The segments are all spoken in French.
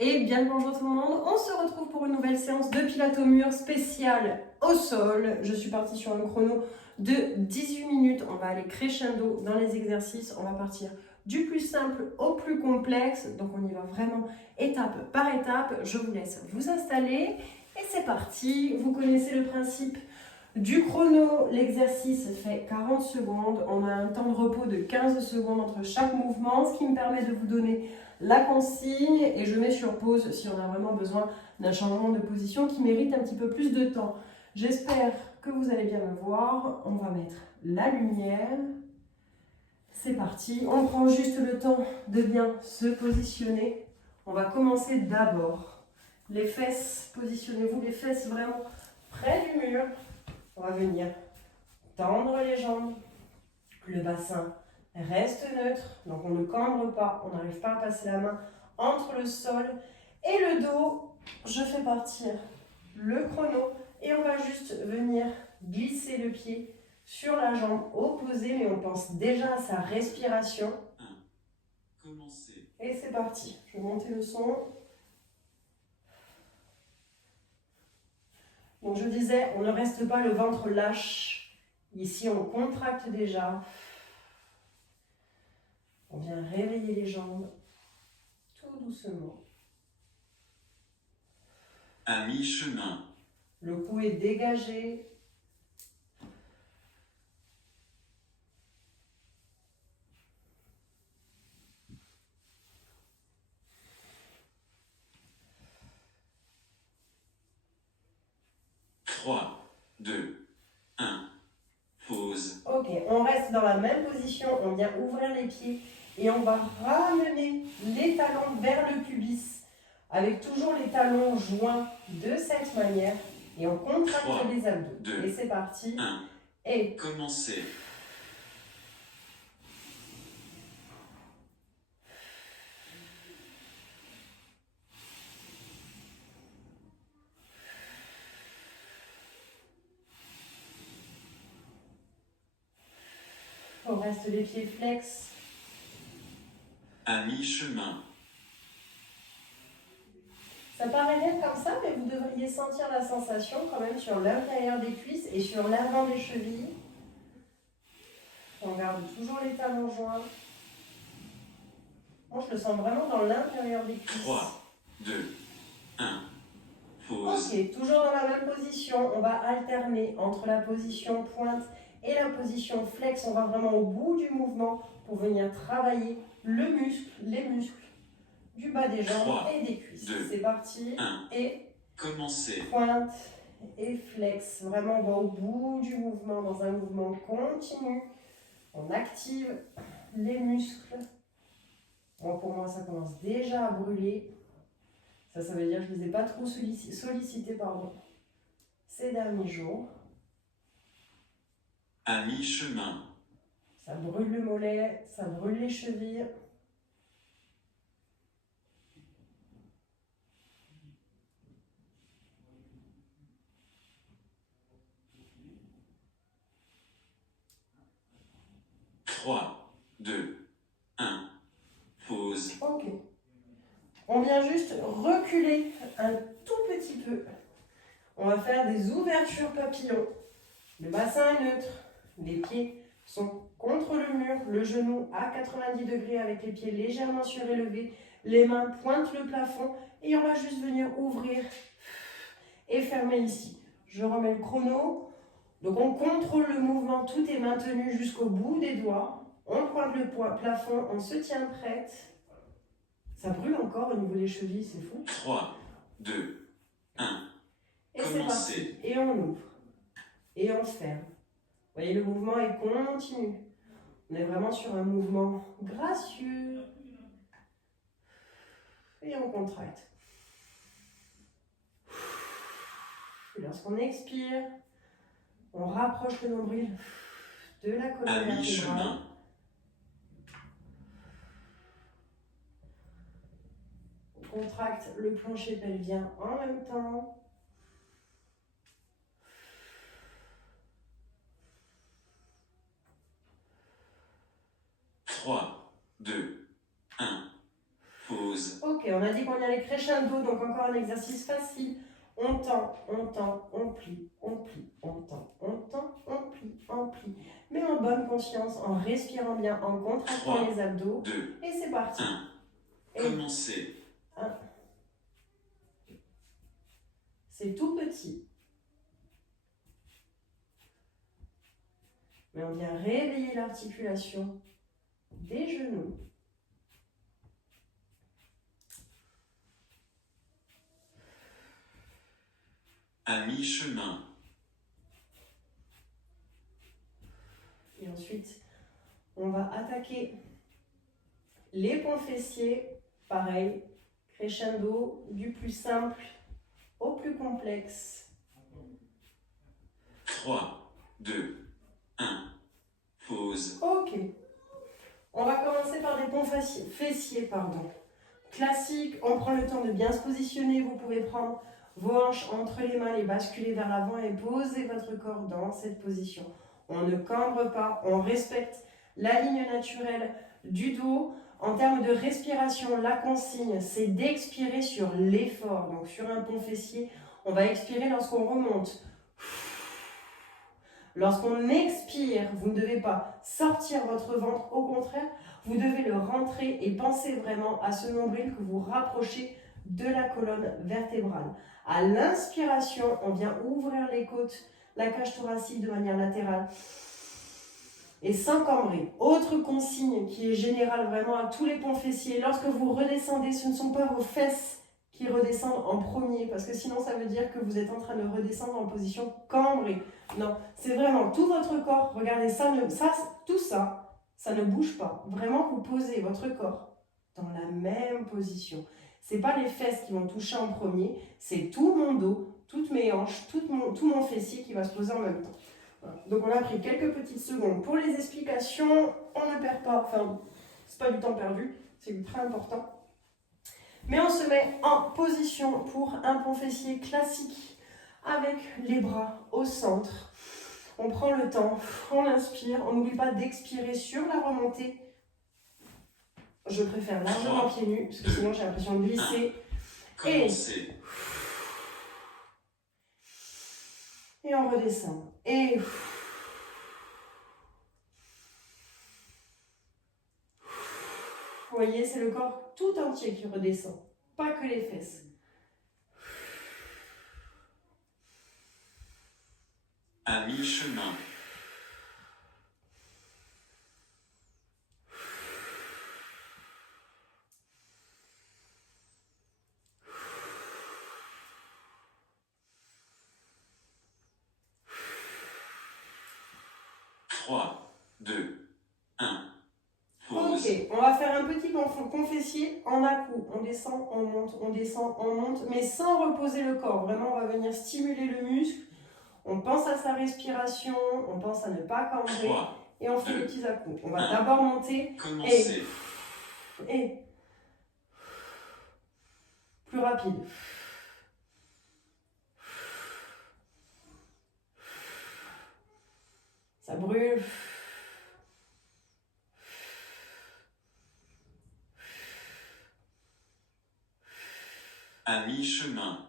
Et bien le bonjour tout le monde, on se retrouve pour une nouvelle séance de pilates au mur spéciale au sol. Je suis partie sur un chrono de 18 minutes, on va aller crescendo dans les exercices, on va partir du plus simple au plus complexe, donc on y va vraiment étape par étape. Je vous laisse vous installer et c'est parti. Vous connaissez le principe du chrono, l'exercice fait 40 secondes, on a un temps de repos de 15 secondes entre chaque mouvement, ce qui me permet de vous donner la consigne et je mets sur pause si on a vraiment besoin d'un changement de position qui mérite un petit peu plus de temps. J'espère que vous allez bien me voir. On va mettre la lumière. C'est parti. On prend juste le temps de bien se positionner. On va commencer d'abord les fesses. Positionnez-vous les fesses vraiment près du mur. On va venir tendre les jambes. Le bassin reste neutre, donc on ne cambre pas, on n'arrive pas à passer la main entre le sol et le dos. Je fais partir le chrono et on va juste venir glisser le pied sur la jambe opposée, mais on pense déjà à sa respiration. Et c'est parti. Je vais monter le son. Donc je disais, on ne reste pas le ventre lâche. Ici, on contracte déjà. On vient réveiller les jambes tout doucement. À mi-chemin. Le cou est dégagé. Trois, deux, un. Pause. Ok, on reste dans la même position. On vient ouvrir les pieds et on va ramener les talons vers le pubis avec toujours les talons joints de cette manière et on contracte 3, les abdos. 2, et c'est parti. 1. Et commencez. on reste les pieds flex. À mi-chemin. Ça paraît net comme ça, mais vous devriez sentir la sensation quand même sur l'intérieur des cuisses et sur l'avant des chevilles. On garde toujours les talons joints. Moi, je le sens vraiment dans l'intérieur des cuisses. 3, 2, 1. Pause. Ok, toujours dans la même position. On va alterner entre la position pointe et la position flex. On va vraiment au bout du mouvement pour venir travailler le muscle, les muscles du bas des jambes 3, et des cuisses. 2, C'est parti. 1. Et commencez. pointe et flex. Vraiment, on va au bout du mouvement, dans un mouvement continu. On active les muscles. Bon, pour moi, ça commence déjà à brûler. Ça veut dire que je ne les ai pas trop sollicités ces derniers jours. À mi-chemin. Ça brûle le mollet, ça brûle les chevilles. Trois, deux, un. Pause. Ok. On vient juste reculer un tout petit peu. On va faire des ouvertures papillons. Le bassin est neutre. Les pieds sont contre le mur. Le genou à 90 degrés avec les pieds légèrement surélevés. Les mains pointent le plafond. Et on va juste venir ouvrir et fermer ici. Je remets le chrono. Donc on contrôle le mouvement. Tout est maintenu jusqu'au bout des doigts. On pointe le plafond. On se tient prête. Ça brûle encore au niveau des chevilles, c'est fou. 3, 2, 1. Et c'est parti. Et on ouvre. Et on ferme. Vous voyez, le mouvement est continu. On est vraiment sur un mouvement gracieux. Et on contracte. Et lorsqu'on expire, on rapproche le nombril de la colonne À vertébrale. mi-chemin. On contracte le plancher pelvien en même temps. Trois, deux, un. Pause. Ok, on a dit qu'on y allait crescendo, donc encore un exercice facile. On tend, on plie, on plie, on tend, on plie, on plie. Mais en bonne conscience, en respirant bien, en contractant 3, les abdos. 2, Et c'est parti. 1. Et Commencez. c'est tout petit. Mais on vient réveiller l'articulation des genoux. À mi-chemin. Et ensuite, on va attaquer les ponts fessiers. Pareil, crescendo, du plus simple au plus complexe. 3, 2, 1. Pause. Ok. On va commencer par des ponts fessiers, pardon. Classique, on prend le temps de bien se positionner. Vous pouvez prendre vos hanches entre les mains, les basculer vers l'avant et poser votre corps dans cette position. On ne cambre pas, on respecte la ligne naturelle du dos. En termes de respiration, la consigne, c'est d'expirer sur l'effort. Donc sur un pont fessier, on va expirer lorsqu'on remonte. Lorsqu'on expire, vous ne devez pas sortir votre ventre, au contraire, vous devez le rentrer et pensez vraiment à ce nombril que vous rapprochez de la colonne vertébrale. À l'inspiration, on vient ouvrir les côtes, la cage thoracique de manière latérale et sans cambrer. Autre consigne qui est générale vraiment à tous les ponts fessiers, lorsque vous redescendez, ce ne sont pas vos fesses qui redescendent en premier, parce que sinon ça veut dire que vous êtes en train de redescendre en position cambrée. Non, c'est vraiment tout votre corps. Regardez, tout ça, ça ne bouge pas. Vraiment, vous posez votre corps dans la même position. Ce n'est pas les fesses qui vont toucher en premier, c'est tout mon dos, toutes mes hanches, tout mon fessier qui va se poser en même temps. Voilà. Donc on a pris quelques petites secondes pour les explications. On ne perd pas, enfin, c'est pas du temps perdu, c'est très important. Mais on se met en position pour un pont fessier classique avec les bras au centre. On prend le temps, on inspire, on n'oublie pas d'expirer sur la remontée. Je préfère largement pieds nus, parce que sinon j'ai l'impression de glisser. Et on redescend. Et vous voyez, c'est le corps tout entier qui redescend, pas que les fesses. À mi-chemin. Trois, 2, 1. Pause. Ok, on va faire un petit pont fessier en à-coup. On descend, on monte, mais sans reposer le corps. Vraiment, on va venir stimuler le muscle. On pense à sa respiration, on pense à ne pas cambrer. 3, et on fait 2, des petits à-coups. On va 1. d'abord monter et plus rapide. Ça brûle. À mi-chemin.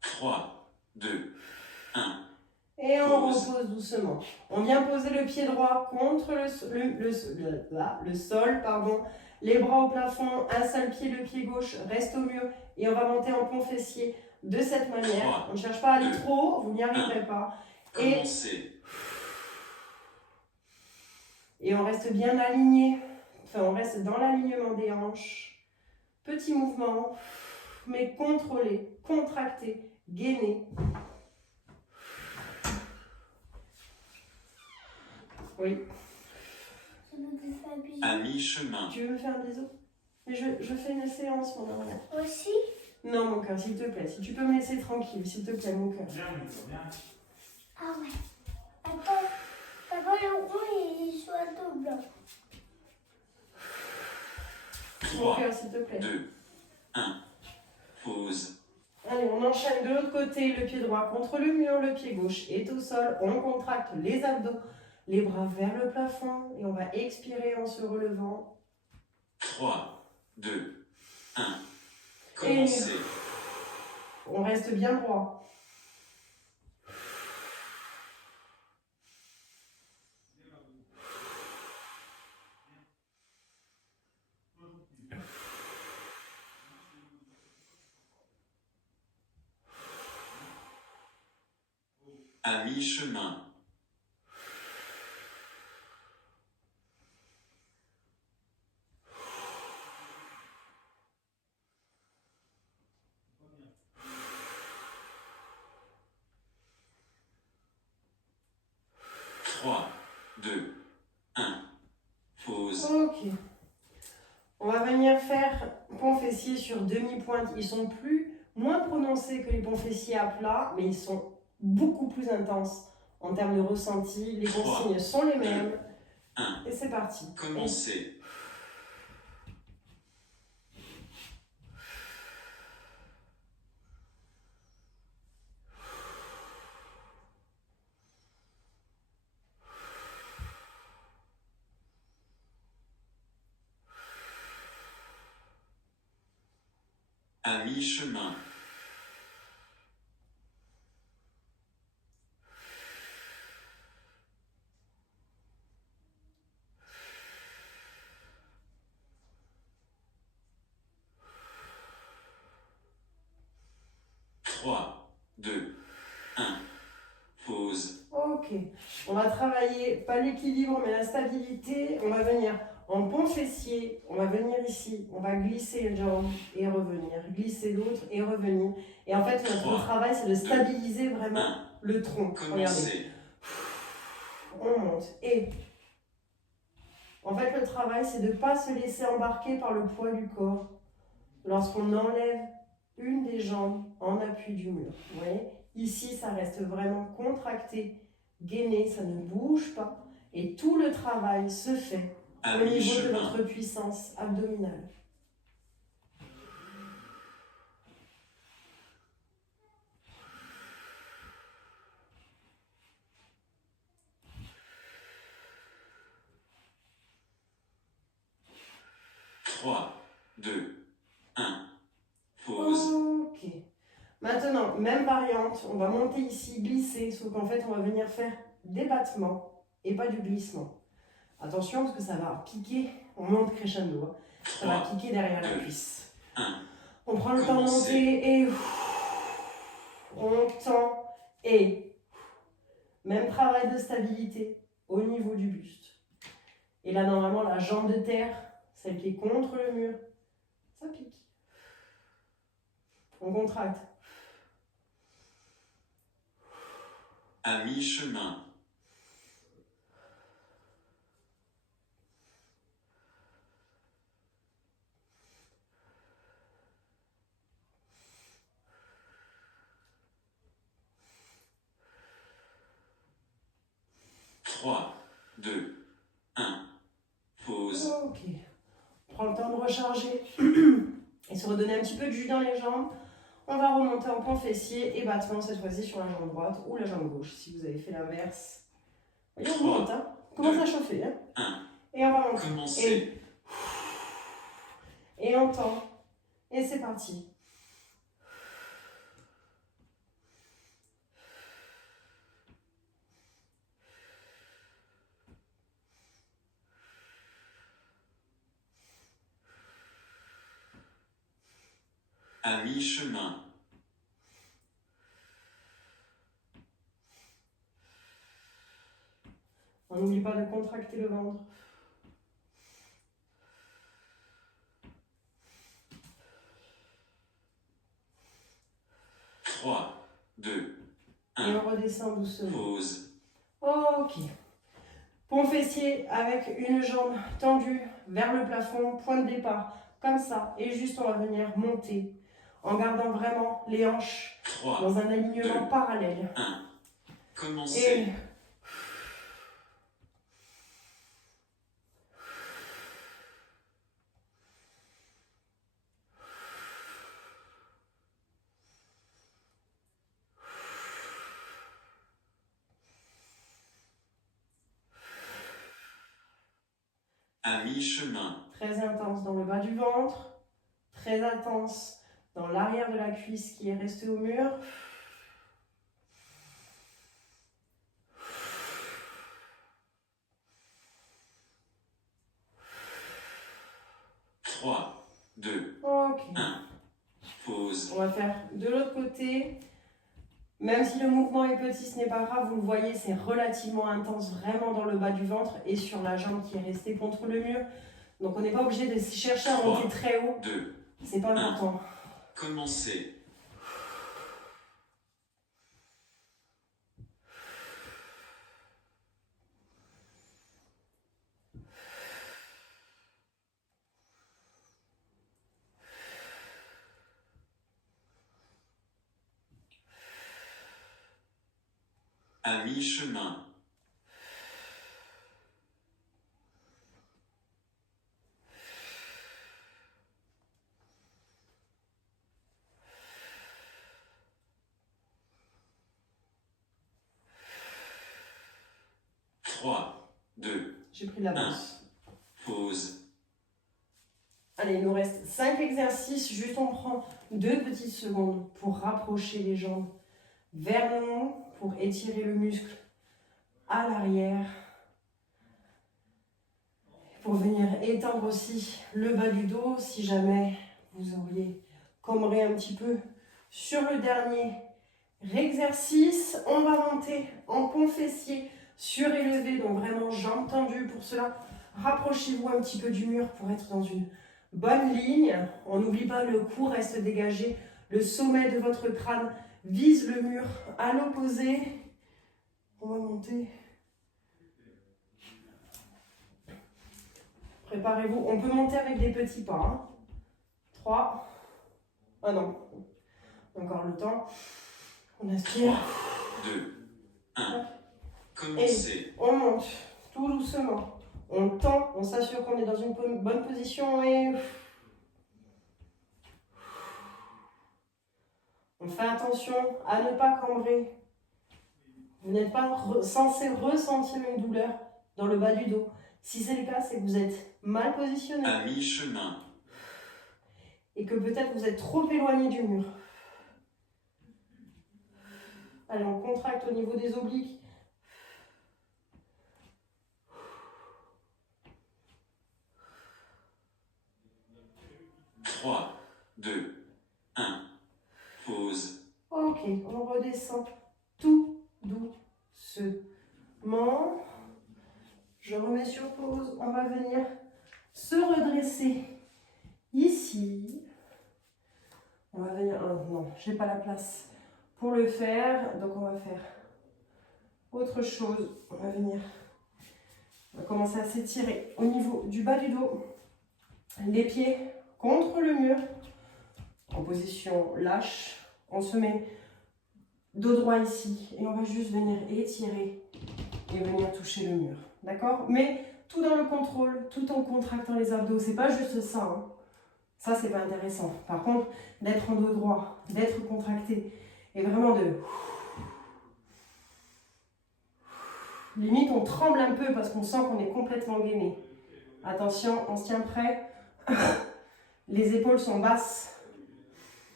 Trois, 2, 1. Et on repose doucement. On vient poser le pied droit contre le sol, pardon. Les bras au plafond, un seul pied, le pied gauche reste au mur. Et on va monter en pont fessier de cette manière. 3, on ne cherche pas à aller trop haut, vous n'y arriverez pas. Et on reste bien aligné. Enfin, on reste dans l'alignement des hanches. Petit mouvement, mais contrôlé, contracté, gainé. Oui. À mi-chemin. Tu veux me faire un bisou? Mais je fais une séance, mon amour. Aussi? Non, mon cœur, s'il te plaît. Si tu peux me laisser tranquille, s'il te plaît, mon cœur. Viens, viens. Ah ouais. Attends, papa, le rond, il soit double. Mon cœur, s'il te plaît. 2, 1. Pause. Allez, on enchaîne de l'autre côté, le pied droit contre le mur, le pied gauche est au sol, on contracte les abdos, les bras vers le plafond et on va expirer en se relevant. 3, 2, 1. Commencez. On reste bien droit. À mi-chemin. 3, 2, 1. Pause. Ok. On va venir faire pont fessier sur demi-pointe. Ils sont moins prononcés que les ponts fessiers à plat, mais ils sont beaucoup plus intenses en termes de ressenti. Les consignes sont les mêmes. 1. Et c'est parti. Commencez. À mi-chemin. 3, 2, 1. Pause. Ok. On va travailler, pas l'équilibre, mais la stabilité. On va venir en pont fessier. On va venir ici. On va glisser une jambe et revenir. Glisser l'autre et revenir. Et en fait, notre 3, travail, c'est de stabiliser vraiment 1. le tronc. Regardez. Commencez. On monte. Et en fait, le travail, c'est de ne pas se laisser embarquer par le poids du corps lorsqu'on enlève une des jambes en appui du mur. Vous voyez ? Ici, ça reste vraiment contracté, gainé, ça ne bouge pas. Et tout le travail se fait À au niveau de mi-chemin. votre puissance abdominale. Trois, 2, 1. Pause. Ok. Maintenant, même variante, on va monter ici, glisser, sauf qu'en fait, on va venir faire des battements et pas du glissement. Attention, parce que ça va piquer, on monte crescendo, hein. Ça va 3, piquer derrière la 2, cuisse. 1. On prend le temps de Commencez. monter et on tend et même travail de stabilité au niveau du buste. Et là, normalement, la jambe de terre, celle qui est contre le mur, ça pique. On contracte. À mi-chemin. 3, 2, 1. Pause. Ok. On prend le temps de recharger et se redonner un petit peu de jus dans les jambes. On va remonter en pont fessier et battement cette fois-ci sur la jambe droite ou la jambe gauche si vous avez fait l'inverse. Voyez, on monte, hein. On commence à chauffer, hein. 1. Et on va monter. Commencez. Et on tend. Et c'est parti. À mi-chemin. 'On n'oublie pas de contracter le ventre. Trois, 2, Et 1. on redescend doucement. Pause. Ok. Pont fessier avec une jambe tendue vers le plafond, point de départ, comme ça. Et juste, on va venir monter en gardant vraiment les hanches 3, dans un alignement 2, parallèle. 1. Et Commencez. mi-chemin, Très intense dans le bas du ventre. Très intense dans l'arrière de la cuisse qui est restée au mur. 3, 2, Ok. 1. Pause. On va faire de l'autre côté. Même si le mouvement est petit, ce n'est pas grave. Vous le voyez, c'est relativement intense vraiment dans le bas du ventre et sur la jambe qui est restée contre le mur. Donc on n'est pas obligé de chercher à monter très haut. 2, C'est pas important. commencez. À mi-chemin, 3, 2, J'ai pris de la bosse. pause. Allez, il nous reste 5 exercices. Juste on prend 2 petites secondes pour rapprocher les jambes vers nous, pour étirer le muscle à l'arrière. Pour venir étendre aussi le bas du dos, si jamais vous auriez cambré un petit peu sur le dernier exercice. On va monter en pont fessier surélevé, donc vraiment jambes tendues. Pour cela, rapprochez-vous un petit peu du mur pour être dans une bonne ligne. On n'oublie pas, le cou reste dégagé. Le sommet de votre crâne vise le mur à l'opposé. On va monter. Préparez-vous. On peut monter avec des petits pas. 3. Ah non. Encore le temps. On aspire. 2, 1. Commencez. Et on monte tout doucement. On tend. On s'assure qu'on est dans une bonne position et on fait attention à ne pas cambrer. Vous n'êtes pas censé ressentir une douleur dans le bas du dos. Si c'est le cas, c'est que vous êtes mal positionné À mi-chemin, et que peut-être vous êtes trop éloigné du mur. Allez, on contracte au niveau des obliques. Trois, 2, 1. Pause. Ok, on redescend tout doucement. Je remets sur pause. On va venir se redresser ici. On va venir... Oh non, je n'ai pas la place pour le faire. Donc on va faire autre chose. On va venir... On va commencer à s'étirer au niveau du bas du dos. Les pieds contre le mur. En position lâche. On se met dos droit ici. Et on va juste venir étirer et venir toucher le mur. D'accord? Mais tout dans le contrôle, tout en contractant les abdos. C'est pas juste ça. Hein. Ça, c'est pas intéressant. Par contre, d'être en dos droit, d'être contracté et vraiment de... Limite, on tremble un peu parce qu'on sent qu'on est complètement gainé. Attention, on se tient prêt. Les épaules sont basses.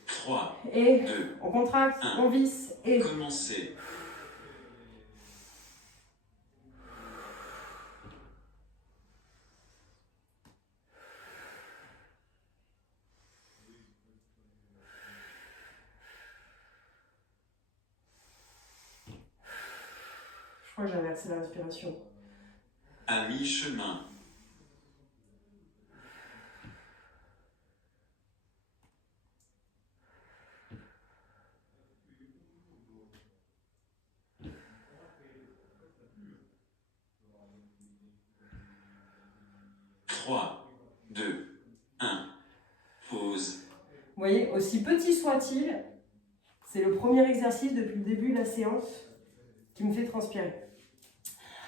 3, Et 2, on contracte, 1. on visse et... Commencez. Je crois que j'ai inversé la respiration. À mi-chemin, 3, 2, 1. Pause. Vous voyez, aussi petit soit-il, c'est le premier exercice depuis le début de la séance qui me fait transpirer.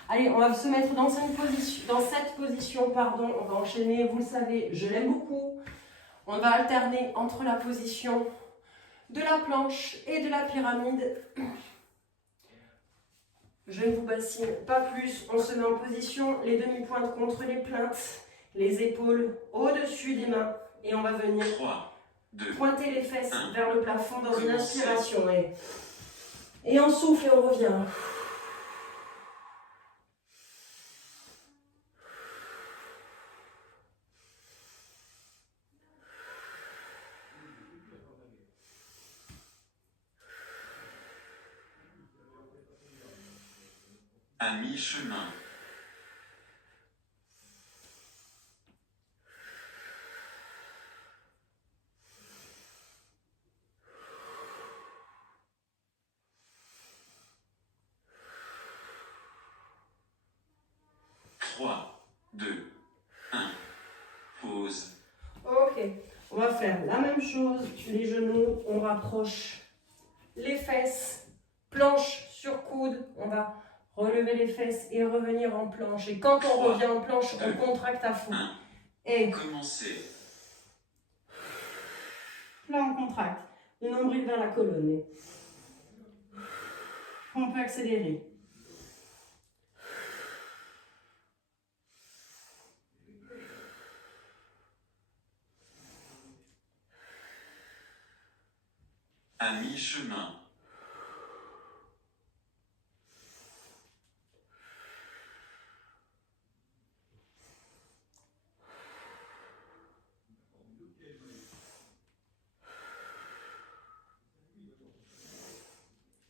Allez, on va se mettre dans cette position, pardon. On va enchaîner, vous le savez, je l'aime beaucoup. On va alterner entre la position de la planche et de la pyramide. Je ne vous bassine pas plus. On se met en position, les demi-pointes contre les plaintes les épaules au-dessus des mains et on va venir 3, 2, pointer les fesses vers le plafond dans une Commencez. inspiration. Et on souffle et on revient. à mi-chemin. Trois, deux, un. Pause. Ok, on va faire la même chose. Les genoux, on rapproche les fesses, planche sur coude. On va relever les fesses et revenir en planche. Et quand on revient en planche, on contracte à fond. Et Commencez. là, on contracte. Le nombril vers la colonne. On peut accélérer. À mi-chemin.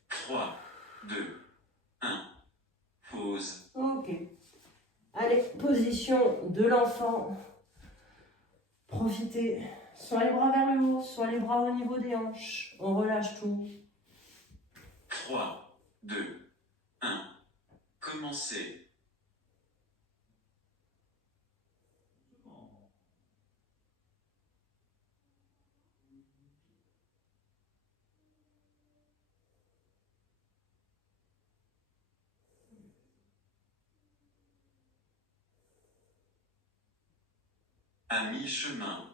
Trois, deux, un. Pause. Ok. Allez, position de l'enfant. Profitez. Soit les bras vers le haut, soit les bras au niveau des hanches. On relâche tout. 3, 2, 1. Commencez. À mi-chemin.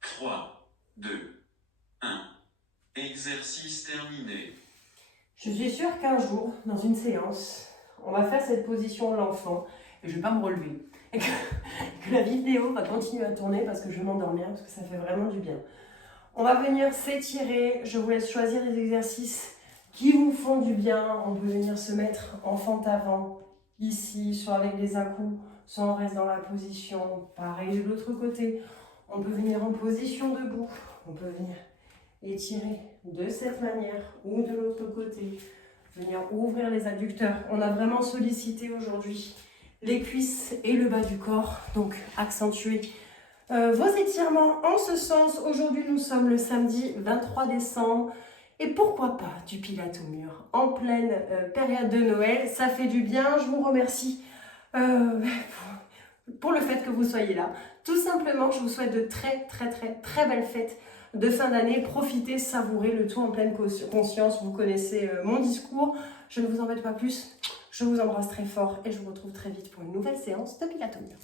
Trois, deux, un. Exercice terminé. Je suis sûre qu'un jour, dans une séance, on va faire cette position de l'enfant et je vais pas me relever. Et que la vidéo va continuer à tourner parce que je vais m'endormir, parce que ça fait vraiment du bien. On va venir s'étirer. Je vous laisse choisir les exercices qui vous font du bien. On peut venir se mettre en fente avant, ici, soit avec des à-coups, soit on reste dans la position. Pareil de l'autre côté. On peut venir en position debout. On peut venir étirer de cette manière ou de l'autre côté. Venir ouvrir les adducteurs. On a vraiment sollicité aujourd'hui les cuisses et le bas du corps. Donc accentuer vos étirements en ce sens. Aujourd'hui, nous sommes le samedi 23 décembre. Et pourquoi pas du pilates au mur en pleine période de Noël. Ça fait du bien. Je vous remercie pour le fait que vous soyez là. Tout simplement, je vous souhaite de très belles fêtes de fin d'année. Profitez, savourez le tout en pleine conscience. Vous connaissez mon discours. Je ne vous embête pas plus. Je vous embrasse très fort et je vous retrouve très vite pour une nouvelle séance de pilates au mur.